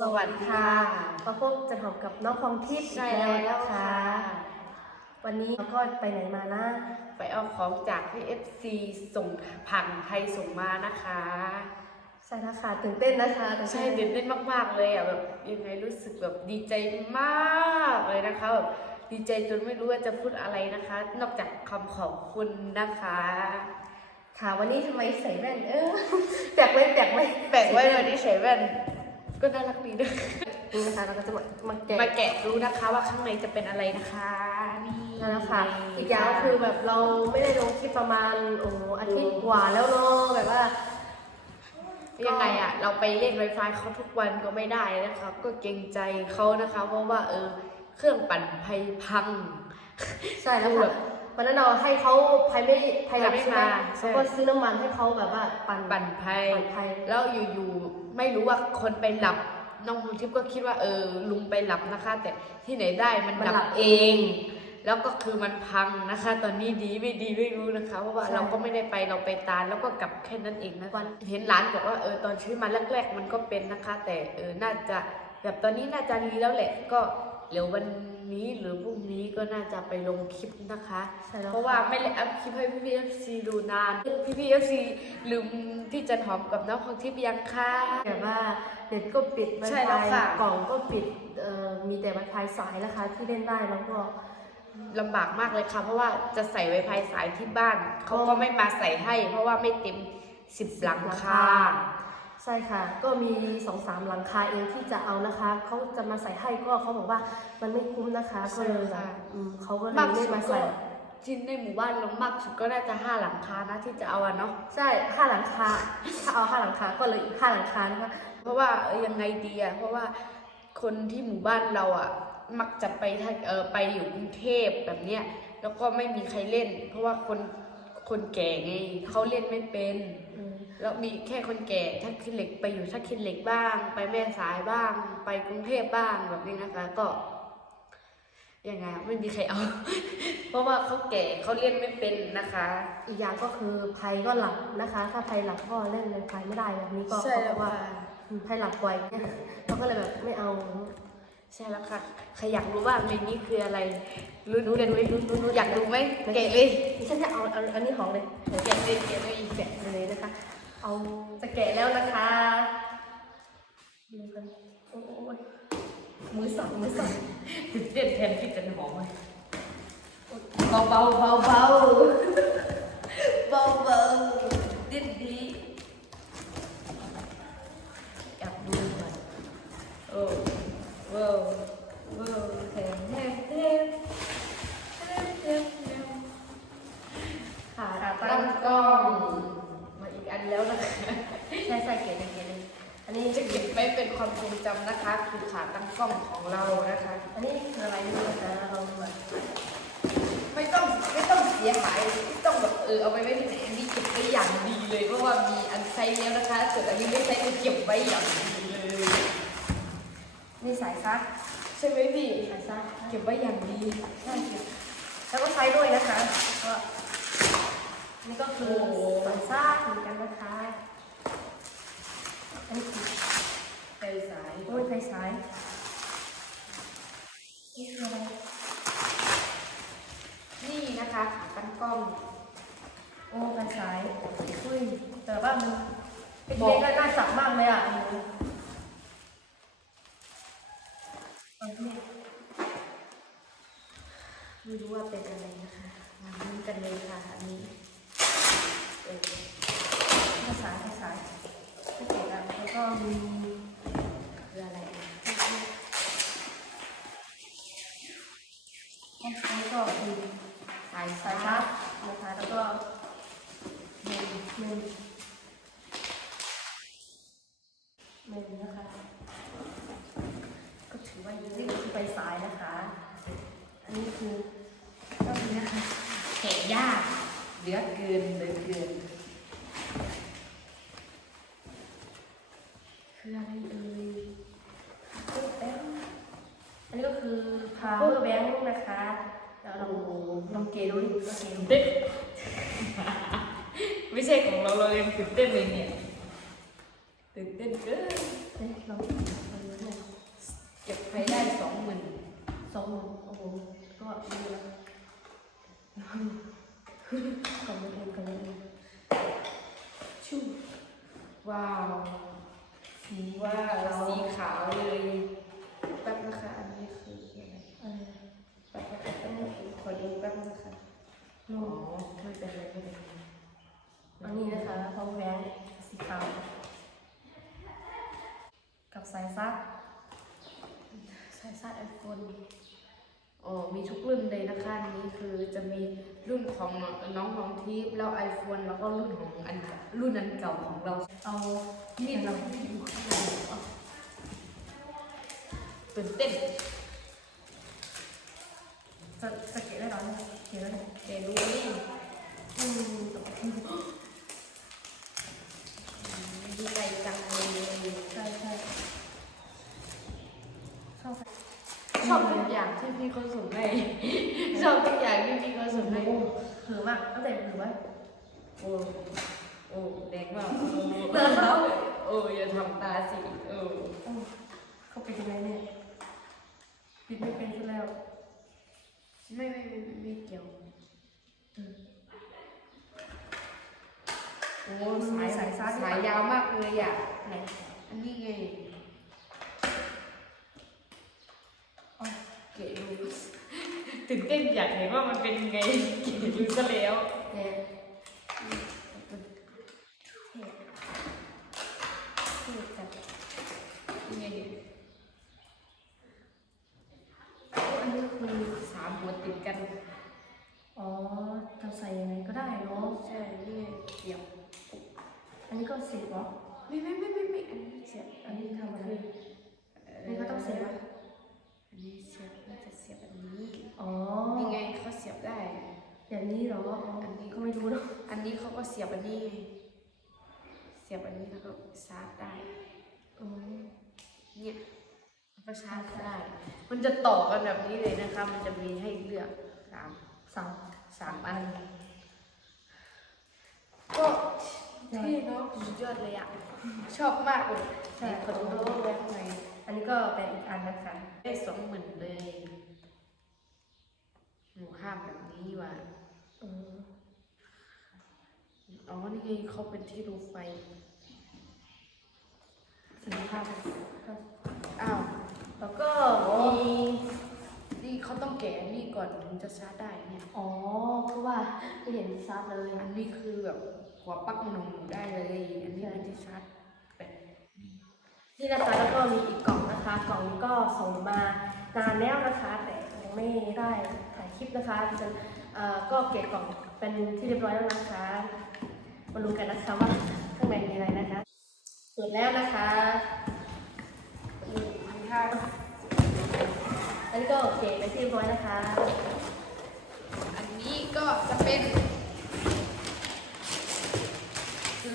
สวัสดีค่ะมาพบจะหอมกับน้องพองทิพย์ใช่อีกแล้วนะคะค่ะวันนี้เราก็ไปไหนมานะ ไปเอาของจากที่ FC ส่งผังไทยส่งมานะคะ ใช่นะคะตื่นเต้นนะคะตื่นใช่เต้นตื่นเต้นมาก ๆ เลยอะแบบยังไงรู้สึกแบบดีใจมากเลยนะคะแบบดีใจจนไม่รู้ว่าจะพูดอะไรนะคะ นอกจากคำขอบคุณนะคะ ค่ะวันนี้ทำไมใส่แว่นเออแปลกไหมแปลกไหมแปลกไว้เลยที่ใส่แว่น ก็น่ารักดีนะนี่นะคะเราก็จะมามาแกะมาแกะดูนะคะว่าข้างในจะเป็นอะไรนะคะนี่นั่นแหละค่ะอีกอย่างก็คือแบบเราไม่ได้ลงคลิปประมาณโอ้โหอาทิตย์กว่าแล้วเนาะแบบว่ายังไงอะเราไปเล่น Wi-Fi เขาทุกวันก็ไม่ได้นะคะก็เกรงใจเขานะคะเพราะว่าเออเครื่องปั่นไฟพัง ใช่แล้วค่ะวันนั้นเราให้เขาภัยไม่ภัยหลับภัยไม่ใช่ไหมมาใช่แล้วก็ซื้อน้ำมันให้เขาแบบว่าปั่นปั่นไฟปั่นไฟแล้วอยู่ๆ ไม่รู้ว่าคนไปหลับน้องพงทิพย์ก็คิดว่าเออลุงไปหลับนะคะ แต่ที่ไหนได้มันมันหลัหลับบเอเอง ง แล้วก็คือมันพังนะคะ ตอนนี้ดีไม่ดีไม่รู้นะคะ เพราะว่าใช่เราก็ไม่ได้ไปเราไปตาลแล้วก็กลับแค่นั้นเองนะวันเห็นหลานบอกว่าเออตอนซื้อมาแรก ๆ มันก็เป็นนะคะ แต่เออน่าจะแบบตอนนี้น่าจะดีแล้วแหละก็เดี๋ยววัน นี้หรือพรุ่งนี้ก็น่าจะไปลงคลิปนะคะใช่แล้วเพราะว่าไม่ได้อัพคลิปให้พี่พีเอฟซีดูนาน พี่พีเอฟซีลืมที่จะหอมกับน้องของทิพย์ยังค่ะแบบว่าเน็ตก็ปิดใช่ไวแล้วไฟค่ะกล่องก็ปิดเอ่อมีแต่ไวไฟสายนะคะ ที่เล่นได้แล้วก็ลำบากมากเลยค่ะ เพราะว่าจะใส่ไวไฟสายที่บ้านเขาก็ไม่มาใส่ให้ เพราะว่าไม่เต็มสิบหลังคา ใช่ค่ะ ก็มีสองสามหลังคาเองที่จะเอานะคะ เขาจะมาใส่ให้ก็เขาบอกว่ามันไม่คุ้มนะคะก็เลยแบบอืมเขาก็เลยมากไม่สุดมาก็ใส่ที่ในหมู่บ้านเรามากสุดก็น่าจะห้าหลังคานะที่จะเอาอะเนาะใช่ห้าหลังคา ถ้าเอาห้าหลังคาก็เลยอีกห้าหลังคานะคะ เพราะว่าเออยังไงดีอะเพราะว่าคนที่หมู่บ้านเราอะมักจะไปทางเออไปอยู่กรุงเทพแบบเนี้ยแล้วก็ไม่มีใครเล่น เพราะว่าคนคนแก่ไงเขาเล่นไม่เป็น อืม แล้วมีแค่คนแก่ทักคินเหล็กไปอยู่ทักคินเหล็กบ้าง ไปแม่สายบ้าง ไปกรุงเทพบ้างแบบนี้นะคะ ก็ยังไงอะไม่มีใครเอา เพราะว่าเขาแก่เขาเล่นไม่เป็นนะคะ อีกอย่างก็คือไพก็หลับนะคะ ถ้าไพหลับก็เล่นในไพไม่ได้แบบนี้ก็ใช่เขาบแล้อวกว่าค่ะอืมไพหลับไวเนี่ยเขาก็เลยแบบไม่เอาใช่แล้วค่ะใครอยากรู้ว่าในนี้คืออะไร รู้รู้เลยรู้รู้รู้รู้อยากรู้ไหมแกะเลยดิฉันจะเอาเอาอันนี้ของเลยแกะเลยแกะเลยแกะเลยนะคะ เอาจะแกะแล้วนะคะดูกันโอ้ยมือสั่นมือสั่นตื่นเต้นแทนที่จะหอมเลยเบาเบาเบาเบาเบาเบาดิ้นดี อยากดูก่อนโอ้ว้าวว้าวแทนแทนแทนแทนแทนแทน ค่ะ ขาตั้งกล้องมาอีกอันแล้วนะคะ ใช่ใช่เกะเลยเกะเลยอันนี้ จะเก็บไว้เป็นความทรงจำนะคะ คือขาตั้งกล้องของเรานะคะ อันนี้คืออะไรไม่รู้นะเราดูก่อน ไม่ต้องไม่ต้องเสียหายไม่ต้องแบบเออเอาไปไว้ที่ไหนอันนี้เก็บไว้อย่างดีเลยเพราะว่ามีอันใช้แล้ว นะคะส่วนอันนี้ไม่ใช้ก็เก็บไว้อย่างดีเลยนี่สายซักใช่ไหมพี่สายซักเก็บไว้อย่างดีใช่แล้วก็ใช้ด้วยนะคะก็นี่ก็คือสายซักเหมือนกันนะคะอันนี้ไปสายโอ้ยไฟสายนี่คืออะไรนี่นะคะขาตั้งกล้องโอ้ไฟสายอุ้ยแต่ว่ามัน เป็นเล็กก็น่าจับมากเลยอะไม่รู้ว่าเป็นอะไรนะคะมาลุ้นกันเลยค่ะอันนี้เออภาษาภาษาไม่เก่งอะแล้วก็มีคืออะไรอันนี้ก็มีสายสายซัซับนะคะแล้วก็เมนเมนันนี้คือต้นนี้นะคะแกะยากเหลือเกินเลยเกินคืออะไรเอ่ยตู้แบงอันนี้ก็คือพาวเวอร์แบงค์นะคะเราลองลองเกดูดิลองเกดูเต้นไม่ใช่ของเราเราเองตื่นเต้นเลยเนี่ยตื่นเต้นเกินเก็บไปได้สองหมื่นสองหมื่น อยกล่องเล็กๆกล่องเล็กชูว้าวสีว้าวขาสีขาวเลยแป๊บนะคะอันนี้คืออะไรอะไรแป๊บแป๊บแป๊บแป๊บนึงขอดูแป๊บนะคะโน่อ๋อไม่เป็นไรไม่เป็นไรอันนี้นะคะพาวเวอร์แบงค์สีขาวกับสายซักสายซักไอโฟน อ๋อมีทุกรุ่นเลยนะคะอันนี้คือจะมีรุ่นของน้องของทิพย์แล้ว iPhone แล้วก็รุ่นของอันรุ่นอันเก่าของเรา เอานี่เราอยู่ข้างในตื่นเต้นจะจะเก็บได้หรอเนี่ยเก็บได้ไหมแกรู้นี่อืม ดีใจจังเลย ใช่ใช่ชอบ ชอบทุ กอย่างที่พี่เขาส่งให้ชอบทุกอย่างที่พี่เขาส่งให้โอ้ถือมากตั้งแต่ถือว่าโอ้โอ้แดงมากเดินแล้วโอ้อย่าทำตาสิเออเขาเป็นยังไงเนี่ยปิดไม่เป็นซะแล้วไม่ไม่ไม่ไม่ไม่เกี่ยวอืมโอ้สายสายซัดสายยาวมากเลยอะไหนอันนี้ไง อ๋อ เก๋ดูตื่นเต้นอยากเห็นว่ามันเป็นไงเก๋ดูซะแล้วเนี่ยอันนี้คือสามหัวติดกัน อ๋อเราใส่ยังไงก็ได้เนาะใช่นี่เสียบอันนี้ก็เสียบเหรอ ไม่ไม่ไม่ไม่ไม่อันนี้เสียบอันนี้ทำอะไรนี่ก็ต้องเสียบปะ อันนี้เสียบน่าจะเสียบอันนี้ อ๋อ นี่ไงเขาเสียบได้ อย่างนี้เหรออ๋ออันนี้ก็ไม่รู้เนาะอันนี้เขาก็เสียบอันนี้ไงเสียบอันนี้แล้วก็ชาร์จได้อืมเนี่ยมันก็ชาร์จได้ มันจะต่อกันแบบนี้เลยนะคะ มันจะมีให้เลือกสามสามสามอัน ก็ที่เนาะสุดยอดเลยอะ ชอบมากเลยใช่ขอดูรูปไว้ข้างในอันนี้ก็เป็นอีกอันนะคะได้สองหมื่นเลย หนูห้ามแบบนี้ว่ะ อืมอ๋อ นี่ไงเขาเป็นที่ดูไฟสีภาพก็อ้าว แล้วก็โอ้มีนี่เขาต้องแกะอันนี่ก่อนถึงจะชาร์จได้เนี่ย อ๋อ เพราะว่าไม่เห็นซับเลยอันนี้คือแบบหัวปลั๊กหนุ่มได้เลย อันนี้เป็นที่ชาร์จแบตนี่นะคะแล้วก็มีอีกกล่องนะคะ กล่องนี้ก็ส่งมานานแล้วนะคะ แต่ยังไม่ได้ถ่ายคลิปนะคะจนเอ่อ ก็เก็บกล่องเป็นที่เรียบร้อยแล้วนะคะมาดูกันนะคะว่าข้างในมีอะไรนะคะเปิดแล้วนะคะนี่มีห้าอันนี้ก็เก็บไปที่เรียบร้อยนะคะ อันนี้ก็จะเป็น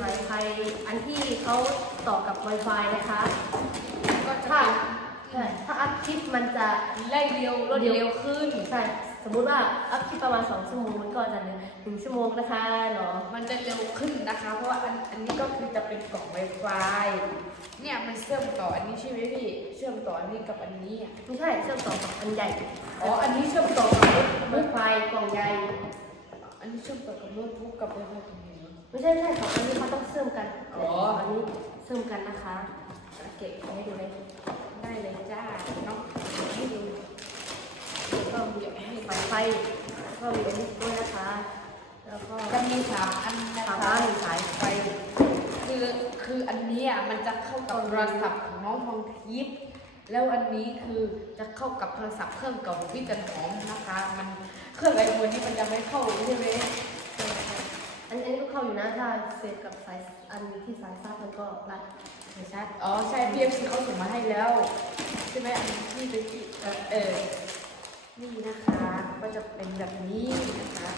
สายไฟอันที่เขาต่อกับ Wi-Fi นะคะก็จะถ้าเป็นใช่ถ้าอัพคลิปมันจะไล่เร็วรวดเร็วขึ้นใช่ สมมุติว่าอัพคลิปประมาณ 2 ชั่วโมงมันก็จะเหลือหนึ่งชั่วโมงนะคะเนาะมันจะเร็วขึ้นนะคะ เพราะว่าอันอันนี้ก็คือจะเป็นกล่องไวไฟเนี่ยมันเชื่อมต่ออันนี้ใช่ไหมพี่ เชื่อมต่ออันนี้กับอันนี้อะไม่ใช่เชื่อมต่อกับอันใหญ่อ๋อ อันนี้เชื่อมต่อกับโน้ต Wi-Fi กล่องใหญ่อันนี้เชื่อมต่อกับโน้ตบุ๊กกับไวไฟของหนูไม่ใช่ใช่ของอันนี้เขาต้องเชื่อมกันอ๋อ อันนี้เชื่อมกันนะคะ เก็บไว้ให้ดูเลยได้เลยจ้าเนาะให้ดูแล้ว ก็มีสายไฟแล้วก็มีอันนี้ด้วยนะคะ แล้วก็จะมีสามอันนะสามคะอันสายไฟ คือคืออันนี้อะมันจะเข้ากับโทรศัพท์ของน้องทองทิพย์แล้วอันนี้คือจะเข้ากับโทรศัพท์เครื่องเก่าของพี่จันหอมนะคะ มันเครื่องไอโฟนนี่มันจะไม่เข้าใช่ไหมอันอันนี้ก็เข้าอยู่นะถ้าเสร็จกับสายอันที่สายซับมันก็รัดไม่ใช่อ๋อใช่พีเอฟซีเขาส่งมาให้แล้ว ใช่ไหมอันที่ไปที่เออเออ นี่นะคะก็จะเป็นแบบนี้นะคะ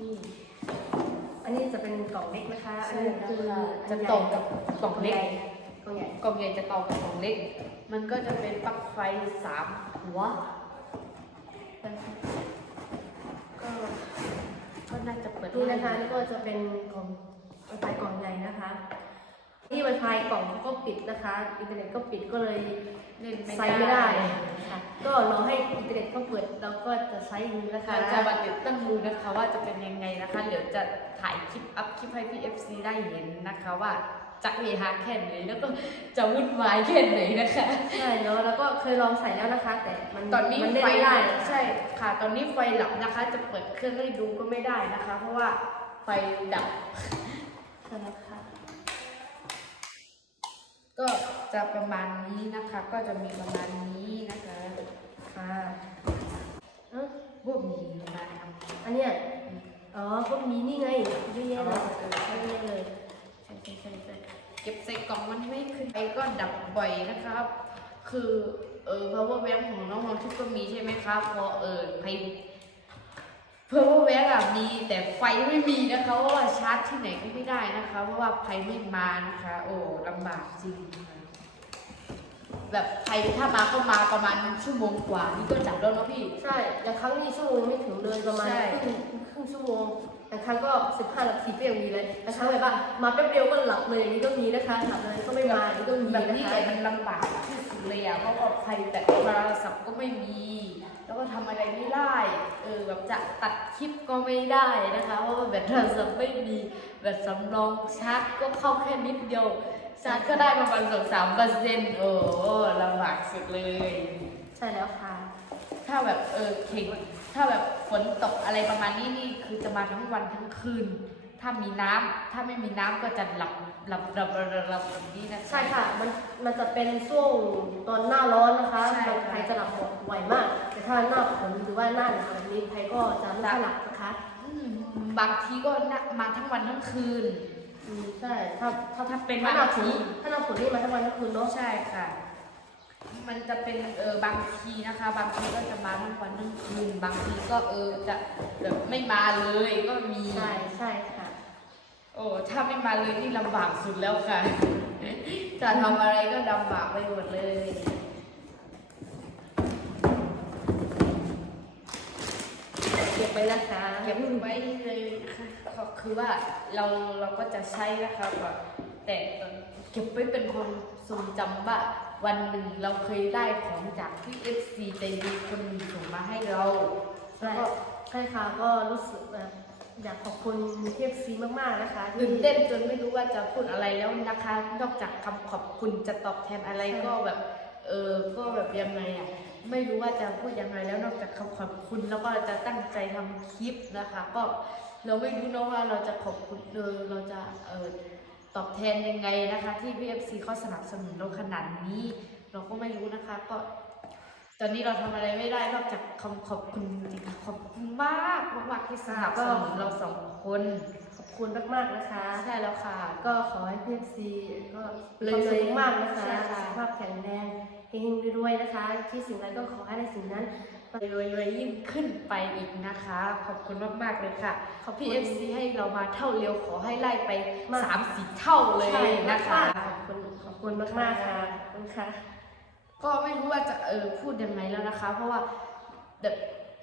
นี่อันนี้จะเป็นกล่องเล็กนะคะ อันนี้คือจะต่อกับกล่องเล็กกล่องใหญ่กล่องใหญ่จะต่อกับกล่องเล็ก มันก็จะเป็นปลั๊กไฟสามหัวก็ก็น่าจะเปิดนี่นะคะนี่ก็จะเป็นกล่องไฟกล่องใหญ่นะคะ ที่ Wi-Fi กล่องเขาก็ปิดนะคะอินเทอร์เน็ตก็ปิดก็เลยเล่นไม่ใช้ไม่ได้ค่ะก็รอให้อินเทอร์เน็ตเขาเปิดเราก็จะใช้อย่างนี้นะคะเราจะมาติดตั้งดูนะคะว่าจะเป็นยังไงนะคะ เดี๋ยวจะถ่ายคลิปอัพคลิปให้พี่ FC ได้เห็นนะคะว่าจะเฮฮาแค่ไหนแล้วก็จะวุ่นวายแค่ไหนนะคะ ใช่เนาะแล้วก็เคยลองใส่แล้วนะคะ แต่มันตอนนี้มันเล่นไฟไม่ได้ใช่ค่ะ ตอนนี้ไฟหลับนะคะ จะเปิดเครื่องให้ดูก็ไม่ได้นะคะ เพราะว่าไฟดับ ใช่แล้วค่ะ ก็จะประมาณนี้นะคะ ก็จะมีประมาณนี้นะคะค่ะเอ้าพวกมีมาทำอันเนี้ยอ๋อก็มีนี่ไงเยอะแยะเลยอ๋อเออเยอะแยะเลยใช่ใช่ใช่ใช่เก็บใส่กล่องมันไม่ขึ้นไปก็ดับบ่อยนะครับ คือเออ power bank ของน้องนนทิพย์ก็มีใช่ไหมครับพอเออไฟ power bank อะมีแต่ไฟไม่มีนะคะเพราะว่าชาร์จที่ไหนก็ไม่ได้นะคะ เพราะว่าไฟไม่มานะคะ โอ้ลำบากจริงค่ะแบบไฟถ้ามาก็มาประมาณชั่วโมงกว่านี่ก็ดับแล้วเนาะพี่ ใช่อย่างครั้งนี้ชั่วโมงไม่ถึงเลยประมาณใช่ครึ่งครึ่งชั่วโมงแต่ครั้งก็15นาทีก็ยังมีเลยแต่ครั้งแบบว่ามาแป๊บเดียวก็หลับเลยอย่างนี้ก็มีนะคะหลับเลยก็ไม่มาอย่างนี้ก็มีแบบนะนี้คะแหละมันลำบากที่สุดเลยอะเพราะว่าไฟแบบโทรศัพท์ก็ไม่มี แล้วก็ทำอะไรไม่ได้เออ แบบจะตัดคลิปก็ไม่ได้นะคะ เพราะว่าแบตโทรศัพท์ไม่มีแบตสำรองชาร์จก็เข้าแค่นิดเดียวชาร์จก็ได้ประมาณสองสามเปอร์เซ็นต์โอ้ลำบากสุดเลย ใช่แล้วค่ะ ถ้าแบบเออเข่งถ้าแบบฝนตกอะไรประมาณนี้นี่คือจะมาทั้งวันทั้งคืน ถ้ามีน้ำถ้าไม่มีน้ำก็จะหลับหลับหลับหลับหลับแบบนี้นะคะใช่ค่ะ มันมันจะเป็นช่วงตอนหน้าร้อนนะคะใช่มันค่ะไทยจะหลับไหวมากแต่ ถ้าหน้าฝนหรือว่าหน้าหนาวแบบนี้ไทยก็จะไม่ค่อยหลับนะคะอืมบางทีก็นะมาทั้งวันทั้งคืน อืมใช่ถ้าถ้าถ้าเป็นถ้าหน้าบางฝนที ถ้าหน้าฝนนี่มาทั้งวันทั้งคืนเนาะใช่ค่ะ มันจะเป็นเออบางทีนะคะ บางทีก็จะมาทั้งวันทั้งคืน บางทีก็เออจะแบบไม่มาเลยก็มีใช่ใช่ค่ะโอ้ถ้าไม่มาเลยนี่ลำบากสุดแล้วค่ะ จะทำอะไรก็ลำบากไปหมดเลย ไปนะคะเก็บไว้เลยนะคะก็คือว่าเราเราก็จะใช้นะคะแบบแต่เก็บไว้เป็นคนทรงจำว่าวันหนึ่งเราเคยได้ของจากที่เอฟซีใจดีคนหนึ่งส่งมาให้เราใช่ใช่ค่ะก็รู้สึกแบบอยากขอบคุณเทฟซีมากๆนะคะที่ตื่นเต้นจนไม่รู้ว่าจะพูดอะไรแล้วนะคะ นอกจากคำขอบคุณจะตอบแทนอะไรก็แบบ เออก็แบบยังไงอะ ไม่รู้ว่าจะพูดยังไงแล้วนอกจากคำขอบคุณแล้วก็จะตั้งใจทำคลิปนะคะ ก็เราไม่รู้เนอะว่าเราจะขอบคุณเออเราจะเออตอบแทนยังไงนะคะ ที่ PFC เขาสนับสนุนเราขนาดนี้ เราก็ไม่รู้นะคะ ก็ ตอนนี้เราทำอะไรไม่ได้นอกจากคำขอบคุณจริงๆขอบคุณมากมากๆที่สนับสนุนเราสองคนขอบคุณมากๆนะคะใช่แล้วค่ะ ก็ขอให้พีเอฟซีก็เลเลยยมากๆนะคะใช่ค่ะสุขภาพแข็งแรง เฮงๆรวยๆนะคะ ที่สิ่งใดก็ขอให้ได้สิ่งนั้นรวยรวยยิ่งขึ้นไปอีกนะคะ ขอบคุณมากๆเลยค่ะขอบคุณพี่เอฟซีให้เรามาเท่าเร็วขอให้ไล่ไปมากสามสี่เท่าเลยใช่นะคะขอบคุณขอบคุณมากๆค่ะขอบคุณค่ะก็ไม่รู้ว่าจะเออพูดยังไงแล้วนะคะ เพราะว่าแบบ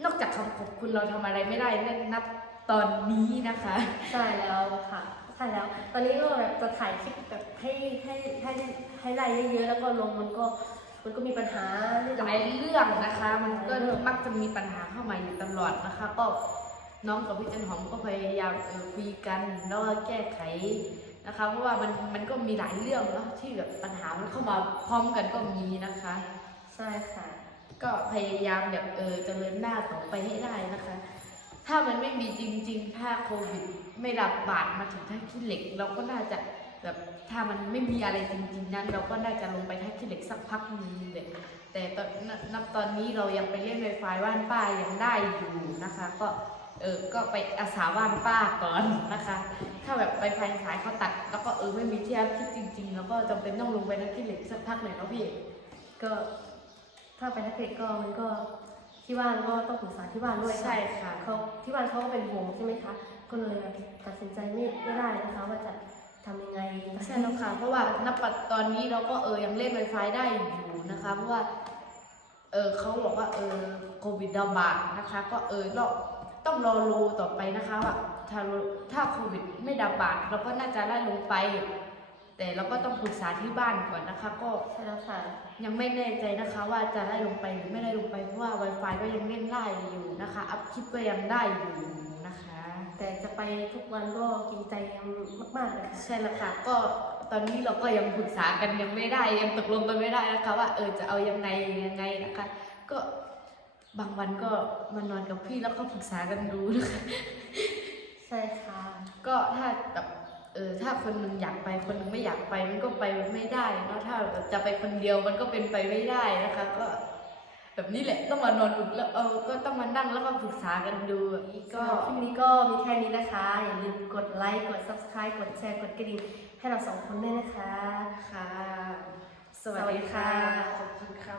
นอกจากคำขอบคุณเราทำอะไรไม่ได้นั่นนับตอนนี้นะคะใช่แล้วค่ะใช่แล้ว ตอนนี้ก็แบบจะถ่ายคลิปแบบให้ให้ให้ให้ไลค์เยอะๆแล้วก็ลงมันก็ มันก็มีปัญหาเรื่องหลายเรื่องนะคะ มันก็มักจะมีปัญหาเข้ามาอยู่ตลอดนะคะ ก็น้องกับพี่จันหอมก็พยายามเออคุยกันแล้วก็แก้ไขนะคะ เพราะว่ามันมันก็มีหลายเรื่องเนาะที่แบบปัญหามันเข้ามาพร้อมกันก็มีนะคะใช่ค่ะ ก็พยายามแบบเออเจริญหน้าต่อไปให้ได้นะคะ ถ้ามันไม่มีจริง ๆ ถ้าโควิดไม่ระบาดมาถึงท่าขี้เหล็ก เราก็น่าจะ แบบถ้ามันไม่มีอะไรจริงๆนั้นเราก็น่าจะลงไปท่าขี้เหล็กสักพักหนึงเลยแต่ตอนนนับตอนนี้เรายังไปเล่นไวไฟบ้านป้ายังได้อยู่นะคะ ก็เออก็ไปอาสาบ้านป้าก่อนนะคะ ถ้าแบบไวไฟสายเขาตัด แล้วก็เออไม่มีที่อัพคลิปจริง ๆ แล้วก็จำเป็นต้องลงไปท่าขี้เหล็กสักพักหน่อยเนาะพี่เอกก็ถ้าไปนักเตะก็มันก็ที่บ้านก็ต้องปรึกษาที่บ้านด้วยใช่ค่ะเขาที่บ้านเขาก็เป็นห่วงใช่ไหมคะก็เลยตัดสินใจไม่ไม่ได้นะคะว่าจะ ทำยังไงใช่แล้วค่ะ เพราะว่าณปัจตอนนี้เราก็เออยังเล่น Wi-Fi ได้อยู่นะคะ เพราะว่า เออเขาบอกว่าเออโควิดระบาดนะคะ ก็เออเราต้องรอรูต่อไปนะคะว่าถ้าถ้าโควิดไม่ระบาดเราก็น่าจะได้ลงไป แต่เราก็ต้องปรึกษาที่บ้านก่อนนะคะ ก็ใช่แล้วค่ะ ยังไม่แน่ใจนะคะ ว่าจะได้ลงไปหรือไม่ได้ลงไปเพราะว่า Wi-Fi ก็ยังเล่นได้อยู่นะคะ อัพคลิปก็ยังได้อยู่นะคะ แต่จะไปทุกวันก็เกรงใจมากๆเลยค่ะใช่แล้วค่ะก็ตอนนี้เราก็ยังปรึกษากันยังไม่ได้ยังตกลงกันไม่ได้นะคะว่าเออจะเอายังไงยังไงนะคะ ก็บางวันก็มานอนกับพี่แล้วก็ปรึกษากันดูนะคะใช่ค่ะก็ถ้าแบบเออถ้าคนหนึ่งอยากไปคนหนึ่งไม่อยากไปมันก็ไปไม่ได้เนาะถ้าแบบจะไปคนเดียวมันก็เป็นไปไม่ได้นะคะ ก็ แบบนี้แหละต้องมานอนอึกแล้วเออก็ต้องมานั่งแล้วก็ปรึกษากันดูแบบนี้ก็ก็คลิปนี้ก็มีแค่นี้นะคะ อย่าลืมกดไลค์กด subscribe กดแชร์กดกระดิ่งให้เราสองคนด้วยนะคะค่ะ สวัสดีค่ะขอบคุณค่ะ